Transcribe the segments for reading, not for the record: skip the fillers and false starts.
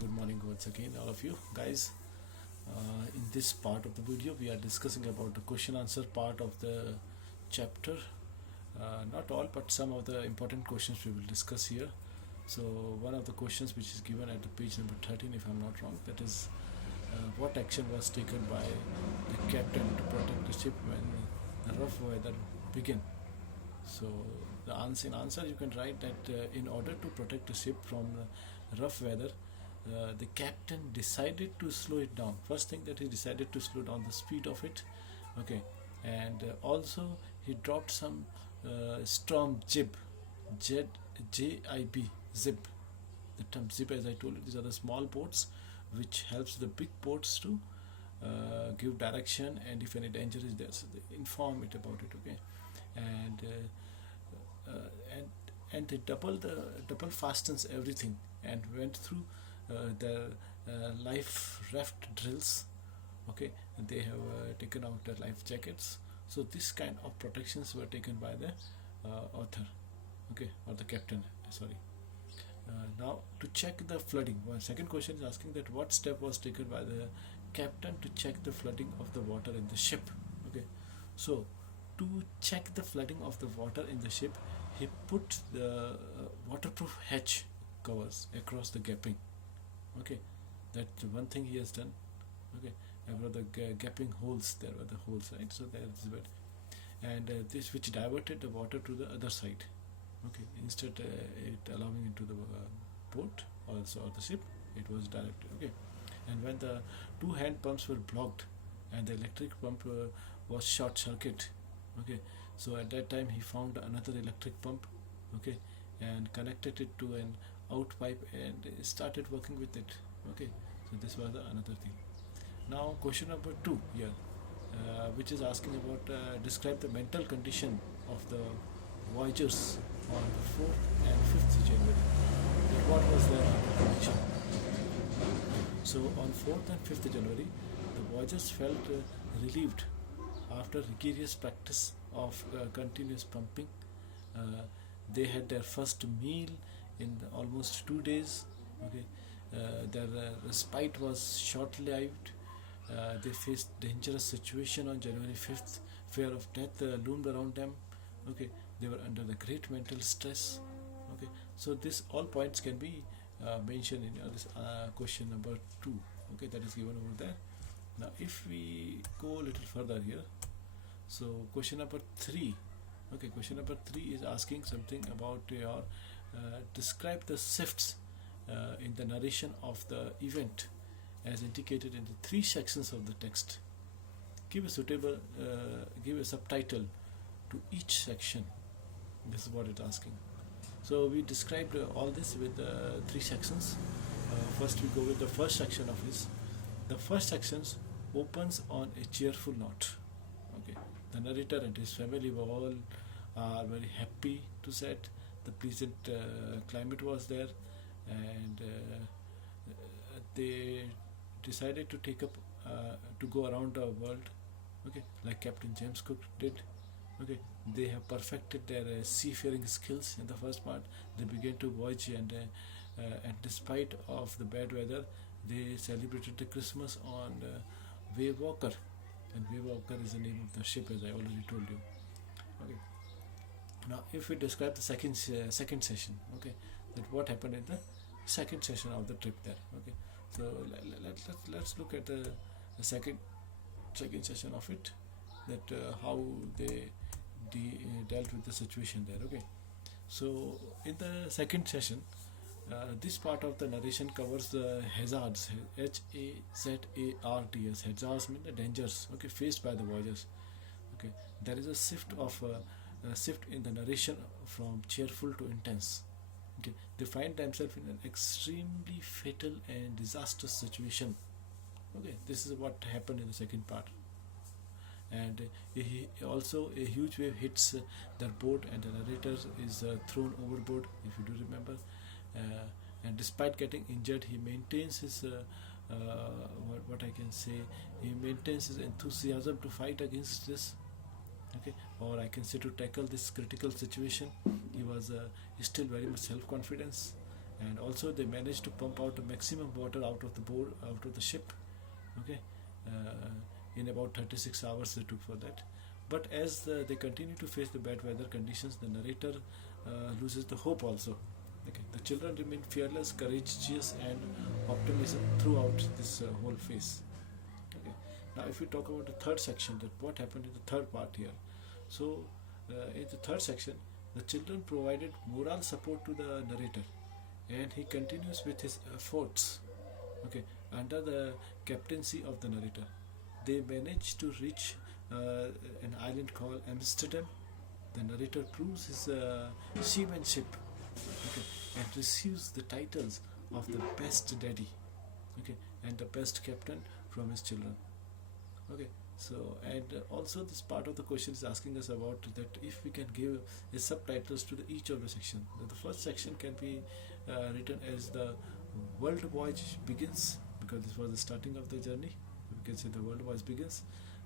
good morning once again, all of you guys. In this part of the video, we are discussing about the question answer part of the chapter. Not all, but some of the important questions we will discuss here. So, one of the questions which is given at the page number 13, if I'm not wrong, that is what action was taken by the captain to protect the ship when the rough weather began? So, the answer you can write that in order to protect the ship from rough weather, the captain decided to slow it down. First thing that he decided to slow down the speed of it, okay, and also he dropped some storm jib, J-I-B, zib. The term zib, as I told you, these are the small boats which helps the big boats to give direction, and if any danger is there, so they inform it about it, okay, and and they double fastens everything and went through the life raft drills, okay, and they have taken out the life jackets. So this kind of protections were taken by the author, okay, or the captain, sorry. Now to check the flooding, one second question is asking that what step was taken by the captain to check the flooding of the water in the ship, okay. So to check the flooding of the water in the ship, he put the waterproof hatch covers across the gaping, okay. That's one thing he has done, okay. There were the gaping holes, there were the holes, right? So there is wet, and this which diverted the water to the other side, okay. Instead it allowing into the boat also, or the ship, it was directed, okay. And when the two hand pumps were blocked and the electric pump was short circuit, okay, so at that time he found another electric pump, okay, and connected it to an out pipe and started working with it, okay. So this was another thing. Now question number 2 here, which is asking about describe the mental condition of the voyagers on 4th and 5th January. What was their mental condition? So on 4th and 5th January, the voyagers felt relieved after rigorous practice of continuous pumping. They had their first meal in almost 2 days, okay. Their respite was short-lived. They faced dangerous situation on January 5th. Fear of death loomed around them, okay. They were under the great mental stress, okay. So this all points can be mentioned in this question number 2, okay, that is given over there. Now if we go a little further here, so question number 3, okay, question number 3 is asking something about your describe the shifts in the narration of the event as indicated in the 3 sections of the text. Give a suitable give a subtitle to each section. This is what it's asking. So we described all this with 3 sections. First we go with the first section of this. The first section opens on a cheerful note, okay. The narrator and his family were all very happy to set. The pleasant climate was there, and they decided to take up to go around the world, okay, like Captain James Cook did, okay. They have perfected their seafaring skills in the first part. They began to voyage, and despite of the bad weather, they celebrated the Christmas on Wave Walker, and Wave Walker is the name of the ship, as I already told you, okay. Now if we describe the second session, okay, that what happened in the second session of the trip there, okay. So let's look at the second session of it, that how they dealt with the situation there, okay. So in the second session, this part of the narration covers the hazards, Hazards. Hazards mean the dangers, okay, faced by the voyagers, okay. There is a shift in the narration from cheerful to intense, okay. They find themselves in an extremely fatal and disastrous situation, okay. This is what happened in the second part. And also a huge wave hits their boat, and the narrator is thrown overboard, if you do remember, and despite getting injured, he maintains his what I can say, he maintains his enthusiasm to fight against this, okay, or I can say to tackle this critical situation. He was still very much self-confidence, and also they managed to pump out the maximum water out of the board, out of the ship. Okay, in about 36 hours they took for that. But as they continue to face the bad weather conditions, the narrator loses the hope also. Okay, the children remain fearless, courageous, and optimism throughout this whole phase. Okay. Now, if we talk about the third section, that what happened in the third part here. So, in the third section, the children provided moral support to the narrator, and he continues with his efforts. Okay, under the captaincy of the narrator, they managed to reach an island called Amsterdam. The narrator proves his seamanship, okay, and receives the titles of the best daddy, okay, and the best captain from his children. Okay, so and also this part of the question is asking us about that if we can give subtitles to each of the section. The first section can be written as the world voyage begins, because this was the starting of the journey. We can say the world voyage begins.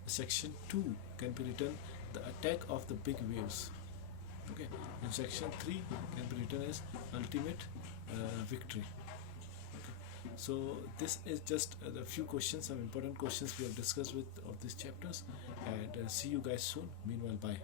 Section 2 can be written the attack of the big waves. Okay, and section 3 can be written as ultimate victory. Okay. So this is just the few questions, some important questions we have discussed with of these chapters, and see you guys soon. Meanwhile, bye.